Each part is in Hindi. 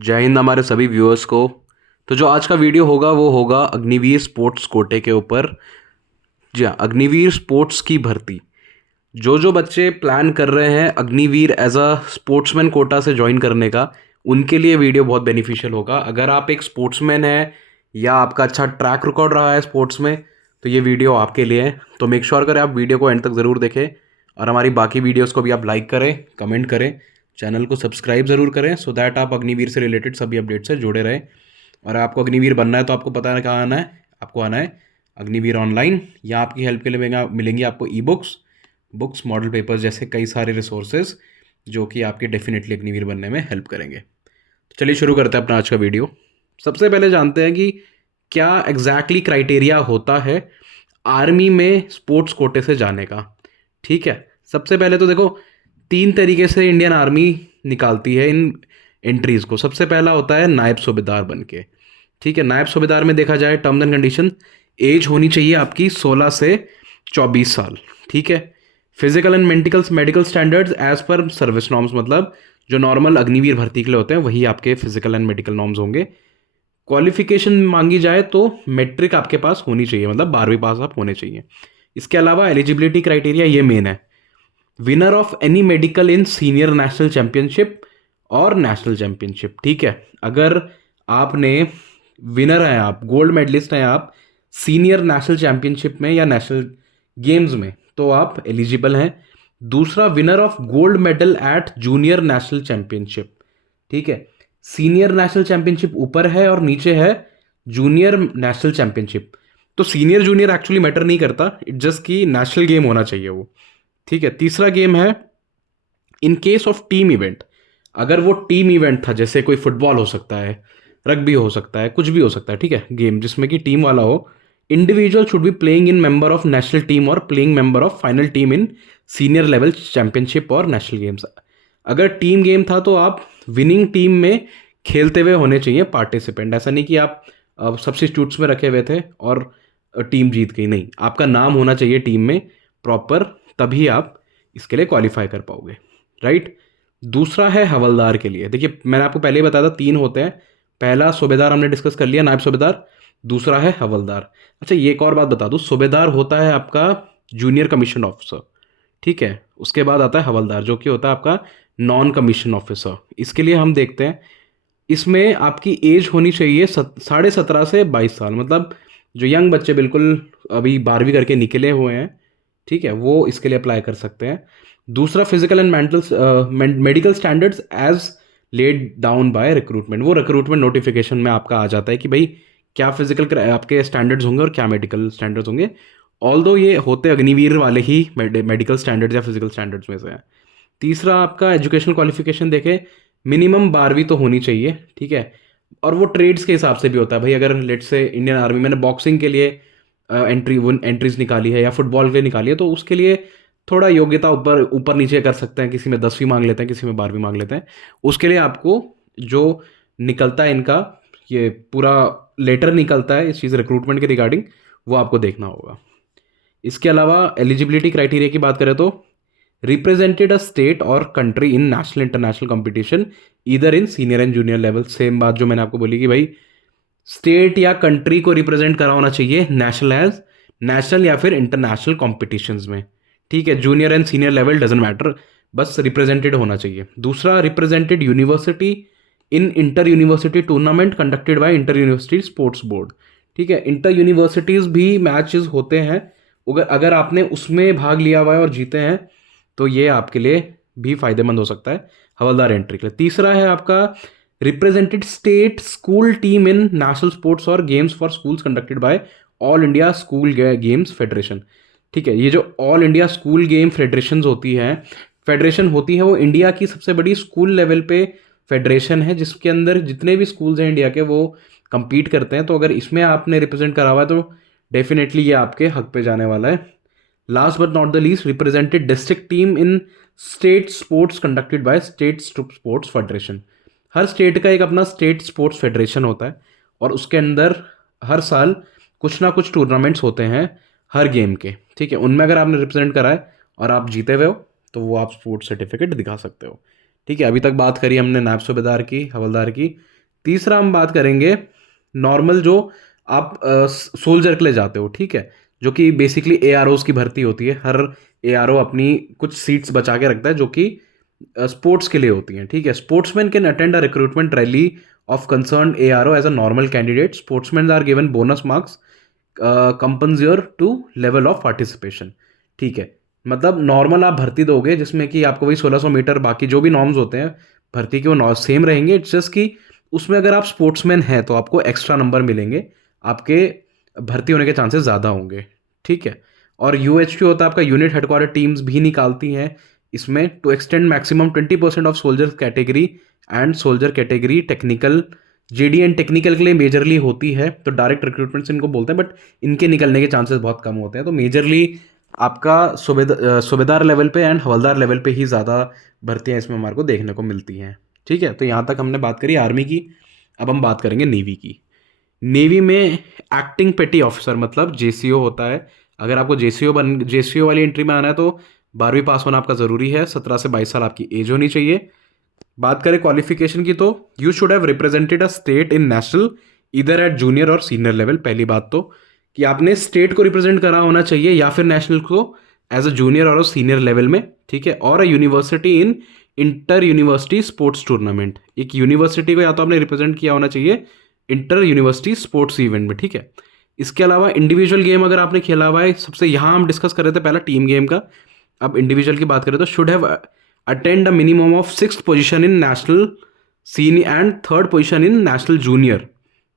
जय हिंद हमारे सभी व्यूअर्स को। तो जो आज का वीडियो होगा वो होगा अग्निवीर स्पोर्ट्स कोटे के ऊपर। जी हाँ, अग्निवीर स्पोर्ट्स की भर्ती। जो बच्चे प्लान कर रहे हैं Agniveer as a sportsman quota से ज्वाइन करने का, उनके लिए वीडियो बहुत बेनिफिशियल होगा। अगर आप एक स्पोर्ट्समैन हैं या आपका अच्छा ट्रैक रिकॉर्ड रहा है स्पोर्ट्स में, तो ये वीडियो आपके लिए है। तो मेक श्योर करें आप वीडियो को एंड तक ज़रूर देखें और हमारी बाकी वीडियोस को भी आप लाइक करें, कमेंट करें, चैनल को सब्सक्राइब ज़रूर करें सो दैट आप अग्निवीर से रिलेटेड सभी अपडेट से जुड़े रहें। और आपको अग्निवीर बनना है तो आपको पता है कहाँ आना है। आपको आना है अग्निवीर ऑनलाइन। यहाँ आपकी हेल्प के लिए मिलेंगी आपको ई बुक्स, मॉडल पेपर्स जैसे कई सारे रिसोर्सेज जो कि आपके डेफिनेटली अग्निवीर बनने में हेल्प करेंगे। तो चलिए शुरू करते हैं अपना आज का वीडियो। सबसे पहले जानते हैं कि क्या एग्जैक्टली क्राइटेरिया होता है आर्मी में स्पोर्ट्स कोटे से जाने का। ठीक है, सबसे पहले तो देखो, तीन तरीके से इंडियन आर्मी निकालती है इन एंट्रीज को। सबसे पहला होता है नायब सूबेदार बन के। ठीक है, नायब सूबेदार में देखा जाए टर्म्स एंड कंडीशन, एज होनी चाहिए आपकी 16 से 24 साल। ठीक है, physical and medical standards as per service norms, मतलब जो नॉर्मल अग्निवीर भर्ती के लिए होते हैं वही आपके फिजिकल एंड मेडिकल नॉर्म्स होंगे। क्वालिफिकेशन मांगी जाए तो मैट्रिक आपके पास होनी चाहिए, मतलब 12वीं पास आप होने चाहिए। इसके अलावा एलिजिबिलिटी क्राइटेरिया ये मेन है, winner of any medical in senior national championship और नेशनल चैंपियनशिप। ठीक है, अगर आपने विनर हैं, आप गोल्ड मेडलिस्ट हैं आप सीनियर नेशनल चैंपियनशिप में या नेशनल गेम्स में, तो आप एलिजिबल हैं। दूसरा, winner of gold medal at junior national championship. ठीक है, सीनियर नेशनल चैंपियनशिप ऊपर है और नीचे है जूनियर नेशनल चैंपियनशिप। तो सीनियर जूनियर एक्चुअली मैटर नहीं करता, इट जस्ट कि नेशनल गेम होना चाहिए वो। ठीक है, तीसरा गेम है in case of team event. अगर वो टीम इवेंट था, जैसे कोई फुटबॉल हो सकता है, रग्बी हो सकता है, कुछ भी हो सकता है। ठीक है, गेम जिसमें कि टीम वाला हो, individual should be playing in member of national team और playing member of final team in senior level championship और नेशनल गेम्स। अगर टीम गेम था तो आप विनिंग टीम में खेलते हुए होने चाहिए पार्टिसिपेंट। ऐसा नहीं कि आप सब्स्टिट्यूट्स में रखे हुए थे और टीम जीत गई, नहीं, आपका नाम होना चाहिए टीम में प्रॉपर, तभी आप इसके लिए क्वालिफाई कर पाओगे। राइट। दूसरा है हवलदार के लिए। देखिए, मैंने आपको पहले ही बताया था तीन होते हैं। पहला सूबेदार हमने डिस्कस कर लिया, नायब सूबेदार। दूसरा है हवलदार। अच्छा, ये एक और बात बता दूं, सूबेदार होता है आपका जूनियर कमीशन ऑफिसर। ठीक है, उसके बाद आता है हवलदार जो कि होता है आपका नॉन कमीशन ऑफिसर। इसके लिए हम देखते हैं, इसमें आपकी एज होनी चाहिए 17.5 से 22 साल, मतलब जो यंग बच्चे बिल्कुल अभी 12वीं करके निकले हुए हैं, ठीक है, वो इसके लिए अप्लाई कर सकते हैं। दूसरा, physical and medical standards as laid down by recruitment. वो रिक्रूटमेंट नोटिफिकेशन में आपका आ जाता है कि भाई क्या फिजिकल आपके स्टैंडर्ड्स होंगे और क्या मेडिकल स्टैंडर्ड्स होंगे। ऑल्दो ये होते अग्निवीर वाले ही मेडिकल स्टैंडर्ड्स या फिजिकल स्टैंडर्ड्स में से हैं। तीसरा, आपका एजुकेशनल क्वालिफिकेशन देखें, मिनिमम 12वीं तो होनी चाहिए। ठीक है, और वो ट्रेड्स के हिसाब से भी होता है। भाई अगर लेट से इंडियन आर्मी, मैंने बॉक्सिंग के लिए एंट्रीज निकाली है या फुटबॉल के लिए निकाली है, तो उसके लिए थोड़ा योग्यता ऊपर ऊपर नीचे कर सकते हैं। किसी में 10वीं मांग लेते हैं, किसी में 12वीं मांग लेते हैं। उसके लिए आपको जो निकलता है इनका, ये पूरा लेटर निकलता है इस चीज़ रिक्रूटमेंट के रिगार्डिंग, वो आपको देखना होगा। इसके अलावा एलिजिबिलिटी क्राइटेरिया की बात करें तो रिप्रेजेंटेड अ स्टेट और country in national international competition इधर in senior and junior level. Same बात जो मैंने आपको बोली कि भाई स्टेट या कंट्री को रिप्रेजेंट करा होना चाहिए नेशनल या फिर इंटरनेशनल कॉम्पिटिशन्स में। ठीक है, junior and senior level doesn't matter, बस रिप्रेजेंटेड होना चाहिए। दूसरा, represented university in inter university tournament conducted by inter university sports board. ठीक है, इंटर यूनिवर्सिटीज़ भी मैचेस होते हैं, अगर अगर आपने उसमें भाग लिया हुआ है और जीते हैं तो ये आपके लिए भी फायदेमंद हो सकता है हवलदार एंट्री के लिए। तीसरा है आपका रिप्रेजेंटेड स्टेट स्कूल टीम इन नेशनल स्पोर्ट्स और games for schools conducted by all India school games federation. ठीक है, ये जो all India school game federation होती है वो इंडिया की सबसे बड़ी स्कूल लेवल पे फेडरेशन है, जिसके अंदर जितने भी स्कूल्स हैं इंडिया के वो compete करते हैं। तो अगर इसमें आपने रिप्रेजेंट करा हुआ है तो डेफिनेटली ये आपके हक पे जाने वाला है। Last but not the least, represented district team in state sports conducted by state sports federation. Her state का एक अपना स्टेट स्पोर्ट्स फेडरेशन होता है और उसके अंदर हर साल कुछ ना कुछ टूर्नामेंट्स होते हैं हर गेम के। ठीक है, उनमें अगर आपने रिप्रेजेंट करा है और आप जीते हुए हो तो वो आप स्पोर्ट्स सर्टिफिकेट दिखा सकते हो। ठीक है, अभी तक बात करी हमने नायब सूबेदार की, हवलदार की। तीसरा हम बात करेंगे नॉर्मल जो आप सोल्जर के लिए जाते हो, ठीक है, जो कि बेसिकली एआरओज की भर्ती होती है। हर एआरओ अपनी कुछ सीट्स बचा के रखता है जो कि स्पोर्ट्स के लिए होती हैं, ठीक है। Sportsman can attend a recruitment rally of concern ARO as a normal candidate. Sportsman are given bonus marks commensurate to level of participation, ठीक है। मतलब नॉर्मल आप भर्ती दोगे जिसमें कि आपको वही 1600 मीटर, बाकी जो भी नॉर्म्स होते हैं भर्ती के वो सेम रहेंगे। इट्स जस्ट कि उसमें अगर आप स्पोर्ट्समैन हैं तो आपको एक्स्ट्रा नंबर मिलेंगे, आपके भर्ती होने के चांसेस ज़्यादा होंगे, ठीक है। और यूएचटी होता है आपका यूनिट हेडक्वार्टर टीम्स भी निकालती हैं इसमें to extend maximum 20% of soldier category and soldier category technical. जेडीएन टेक्निकल के लिए मेजरली होती है, तो डायरेक्ट रिक्रूटमेंट से इनको बोलते हैं, बट इनके निकलने के चांसेस बहुत कम होते हैं। तो मेजरली आपका सूबेदार लेवल पे एंड हवलदार लेवल पे ही ज़्यादा भर्तियाँ इसमें हमारे को देखने को मिलती हैं, ठीक है। तो यहाँ तक हमने बात करी आर्मी की। अब हम बात करेंगे नेवी की। नेवी में एक्टिंग पेटी ऑफिसर मतलब जेसीओ होता है। अगर आपको जेसीओ वाली एंट्री में आना है तो 12वीं पास होना आपका ज़रूरी है, 17 से 22 साल आपकी एज होनी चाहिए। बात करें क्वालिफिकेशन की तो you should have represented a state in national इधर एट जूनियर और सीनियर लेवल। पहली बात तो कि आपने स्टेट को रिप्रेजेंट करा होना चाहिए या फिर नेशनल को एज अ जूनियर और सीनियर लेवल में, ठीक है। और a university in inter university sports tournament, एक यूनिवर्सिटी को या तो आपने रिप्रेजेंट किया होना चाहिए इंटर यूनिवर्सिटी स्पोर्ट्स इवेंट में, ठीक है। इसके अलावा इंडिविजुअल गेम अगर आपने खेला हुआ है, सबसे यहाँ हम डिस्कस कर रहे थे पहला टीम गेम का, अब इंडिविजुअल की बात करें तो should have attend a minimum of 6th position in national senior and 3rd position in national junior,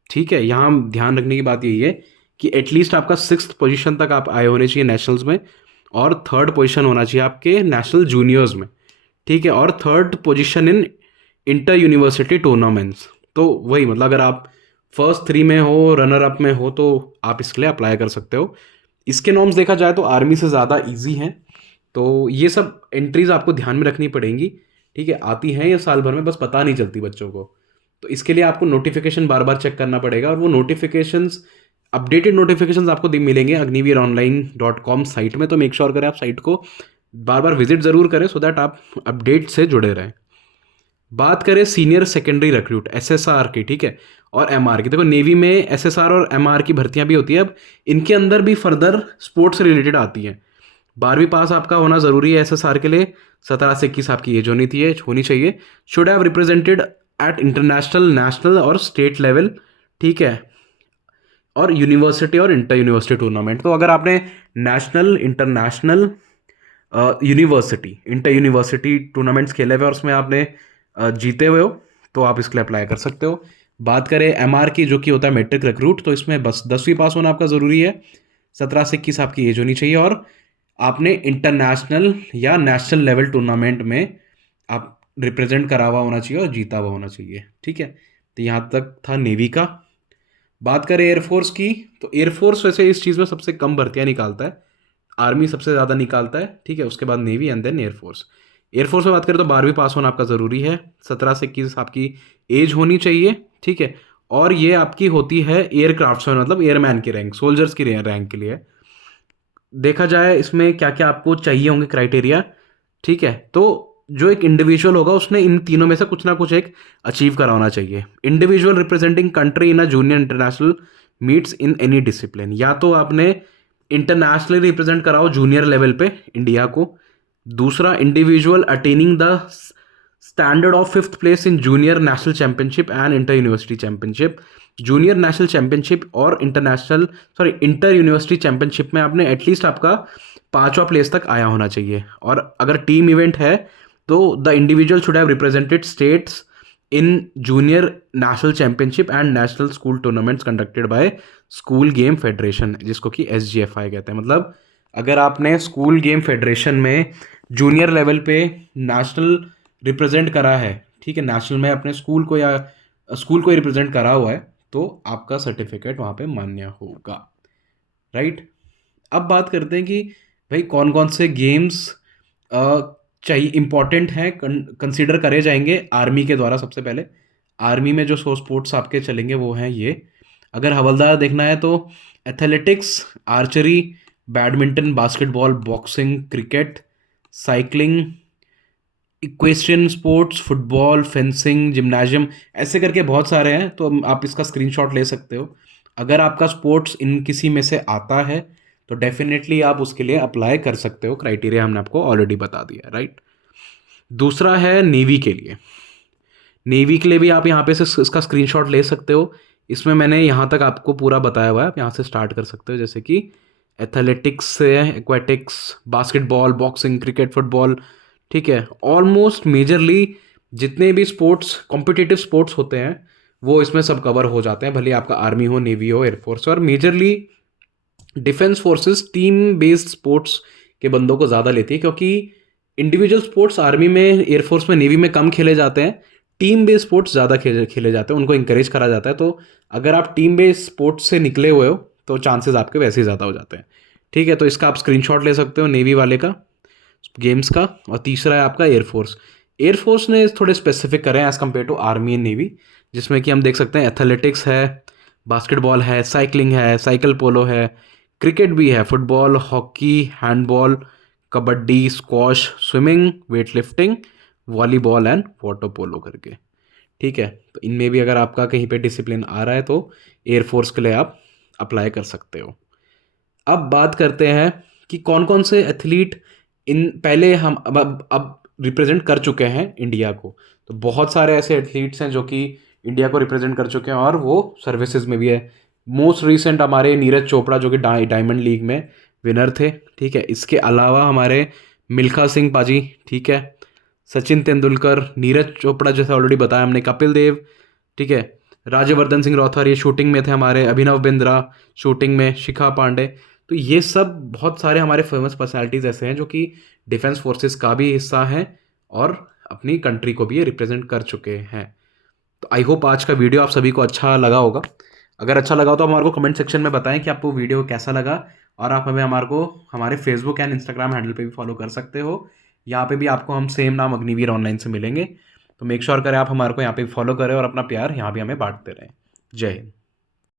ठीक है। यहाँ ध्यान रखने की बात यही है कि एटलीस्ट आपका 6th पोजीशन तक आप आए होने चाहिए नेशनल्स में, और 3rd पोजीशन होना चाहिए आपके नेशनल जूनियर्स में, ठीक है। और 3rd position in inter university tournaments. तो वही मतलब अगर आप फर्स्ट 3 में हो, रनर अप में हो, तो आप इसके लिए अप्लाई कर सकते हो। इसके नॉर्म्स देखा जाए तो आर्मी से ज़्यादा ईजी हैं। तो ये सब एंट्रीज आपको ध्यान में रखनी पड़ेंगी, ठीक है। आती हैं ये साल भर में, बस पता नहीं चलती बच्चों को। तो इसके लिए आपको नोटिफिकेशन बार बार चेक करना पड़ेगा, और वो नोटिफिकेशंस अपडेटेड नोटिफिकेशंस आपको मिलेंगे अग्निवीर साइट में। तो मेक श्योर करें आप साइट को बार बार विजिट ज़रूर करें सो दैट आप अपडेट से जुड़े रहें। बात करें सीनियर सेकेंडरी रिक्रूट एसएसआर की, ठीक है, और एमआर की। देखो नेवी में एसएसआर और एमआर की भर्तियां भी होती है। अब इनके अंदर भी फर्दर स्पोर्ट्स से रिलेटेड आती हैं। 12वीं पास आपका होना ज़रूरी है एसएसआर के लिए, 17 से 21 आपकी एज होनी चाहिए। Should have represented at international, national और स्टेट लेवल, ठीक है, और यूनिवर्सिटी और इंटर यूनिवर्सिटी टूर्नामेंट। तो अगर आपने national, international, university, inter university tournaments खेले हुए और उसमें आपने जीते हुए हो, तो आप इसके लिए अप्लाई कर सकते हो। बात करें एमआर की, जो कि होता है मैट्रिक रिक्रूट, तो इसमें बस 10वीं पास होना आपका ज़रूरी है, 17 से 21 आपकी एज होनी चाहिए, और आपने इंटरनेशनल या नेशनल लेवल टूर्नामेंट में आप रिप्रेजेंट करा हुआ होना चाहिए और जीता हुआ होना चाहिए, ठीक है। तो यहाँ तक था नेवी का। बात करें एयरफोर्स की, तो एयरफोर्स वैसे इस चीज़ में सबसे कम भर्तियाँ निकालता है, आर्मी सबसे ज़्यादा निकालता है, ठीक है, उसके बाद navy and then air force. Air force में बात करें तो 12वीं पास होना आपका ज़रूरी है, 17 से 21 आपकी एज होनी चाहिए, ठीक है। और ये आपकी होती है एयरक्राफ्ट्समैन मतलब एयरमैन की रैंक, सोल्जर्स की रैंक के लिए। देखा जाए इसमें क्या क्या आपको चाहिए होंगे क्राइटेरिया, ठीक है। तो जो एक इंडिविजुअल होगा उसने इन तीनों में से कुछ ना कुछ एक अचीव करा होना चाहिए। Individual representing country in a junior international meets in any discipline, या तो आपने इंटरनेशनली रिप्रेजेंट कराओ जूनियर लेवल पे इंडिया को। दूसरा, individual attaining the standard of 5th place in junior national championship and inter university championship. Junior national championship और इंटर यूनिवर्सिटी चैंपियनशिप में आपने एटलीस्ट आपका 5वां प्लेस तक आया होना चाहिए। और अगर टीम इवेंट है तो the individual should have represented states in junior national championship and national school tournaments conducted by school game federation, जिसको कि एसजीएफआई कहते हैं। मतलब अगर आपने स्कूल गेम फेडरेशन में जूनियर लेवल पे नेशनल रिप्रेजेंट करा है, ठीक है, नेशनल में अपने स्कूल को या स्कूल को ही रिप्रेजेंट करा हुआ है, तो आपका सर्टिफिकेट वहाँ पे मान्य होगा, राइट। अब बात करते हैं कि भाई कौन कौन से गेम्स चाहिए, इंपॉर्टेंट हैं, कंसिडर करे जाएंगे आर्मी के द्वारा। सबसे पहले आर्मी में जो स्पोर्ट्स आपके चलेंगे वो हैं ये। अगर हवलदार देखना है तो athletics, archery, badminton, basketball, boxing, cricket, cycling, equestrian sports, football, fencing, gymnasium, ऐसे करके बहुत सारे हैं। तो आप इसका स्क्रीनशॉट ले सकते हो। अगर आपका स्पोर्ट्स इन किसी में से आता है तो डेफिनेटली आप उसके लिए अप्लाई कर सकते हो। क्राइटेरिया हमने आपको ऑलरेडी बता दिया, राइट। दूसरा है नेवी के लिए। नेवी के लिए भी आप यहाँ पे से इसका स्क्रीनशॉट ले सकते हो। इसमें मैंने यहाँ तक आपको पूरा बताया हुआ है, आप यहाँ से स्टार्ट कर सकते हो। जैसे कि एथलेटिक्स से aquatics, basketball, boxing, cricket, football, ठीक है। ऑलमोस्ट मेजरली जितने भी स्पोर्ट्स, कॉम्पिटिटिव स्पोर्ट्स होते हैं वो इसमें सब कवर हो जाते हैं, भले आपका आर्मी हो, नेवी हो, एयरफोर्स। और majorly defence forces team based sports के बंदों को ज़्यादा लेती है, क्योंकि इंडिविजुअल स्पोर्ट्स आर्मी में, एयरफोर्स में, नेवी में कम खेले जाते हैं। टीम बेस्ड स्पोर्ट्स ज़्यादा खेले जाते हैं, उनको इंकरेज करा जाता है। तो अगर आप टीम बेस्ड स्पोर्ट्स से निकले हुए हो तो चांसेस आपके वैसे ही ज़्यादा हो जाते हैं, ठीक है। तो इसका आप स्क्रीनशॉट ले सकते हो नेवी वाले का, गेम्स का। और तीसरा है आपका एयरफोर्स। एयरफोर्स ने थोड़े स्पेसिफिक करे हैं as compared to army and navy, जिसमें कि हम देख सकते हैं एथलेटिक्स है, बास्केटबॉल है, साइकिलिंग है, साइकिल पोलो है, क्रिकेट भी है, football, hockey, handball, kabaddi, squash, swimming, weight lifting, volleyball and water polo करके, ठीक है। तो इनमें भी अगर आपका कहीं पे डिसिप्लिन आ रहा है तो एयरफोर्स के लिए आप अप्लाई कर सकते हो। अब बात करते हैं कि कौन कौन से एथलीट इन पहले हम अब रिप्रेजेंट कर चुके हैं इंडिया को। तो बहुत सारे ऐसे एथलीट्स हैं जो कि इंडिया को रिप्रेजेंट कर चुके हैं और वो सर्विसेज में भी है। मोस्ट रिसेंट हमारे नीरज चोपड़ा जो कि डायमंड लीग में विनर थे, ठीक है। इसके अलावा हमारे मिल्खा सिंह पाजी, ठीक है, सचिन तेंदुलकर, नीरज चोपड़ा जैसे ऑलरेडी बताया हमने, कपिल देव, ठीक है, राज्यवर्धन सिंह राठौर ये शूटिंग में थे हमारे, अभिनव बिंद्रा शूटिंग में, शिखा पांडे। तो ये सब बहुत सारे हमारे फेमस पर्सनालिटीज़ ऐसे हैं जो कि डिफेंस फोर्सेस का भी हिस्सा हैं और अपनी कंट्री को भी ये रिप्रेजेंट कर चुके हैं। तो आई होप आज का वीडियो आप सभी को अच्छा लगा होगा। अगर अच्छा लगा हो तो हमारे को कमेंट सेक्शन में बताएं कि आपको वीडियो कैसा लगा। और आप हमें हमारे को हमारे फेसबुक एंड इंस्टाग्राम हैंडल पे भी फॉलो कर सकते हो। यहाँ पे भी आपको हम सेम नाम अग्निवीर ऑनलाइन से मिलेंगे। तो मेक श्योर करें आप हमारे को यहाँ पे फॉलो करें और अपना प्यार यहाँ भी हमें बांटते रहें। जय हिंद।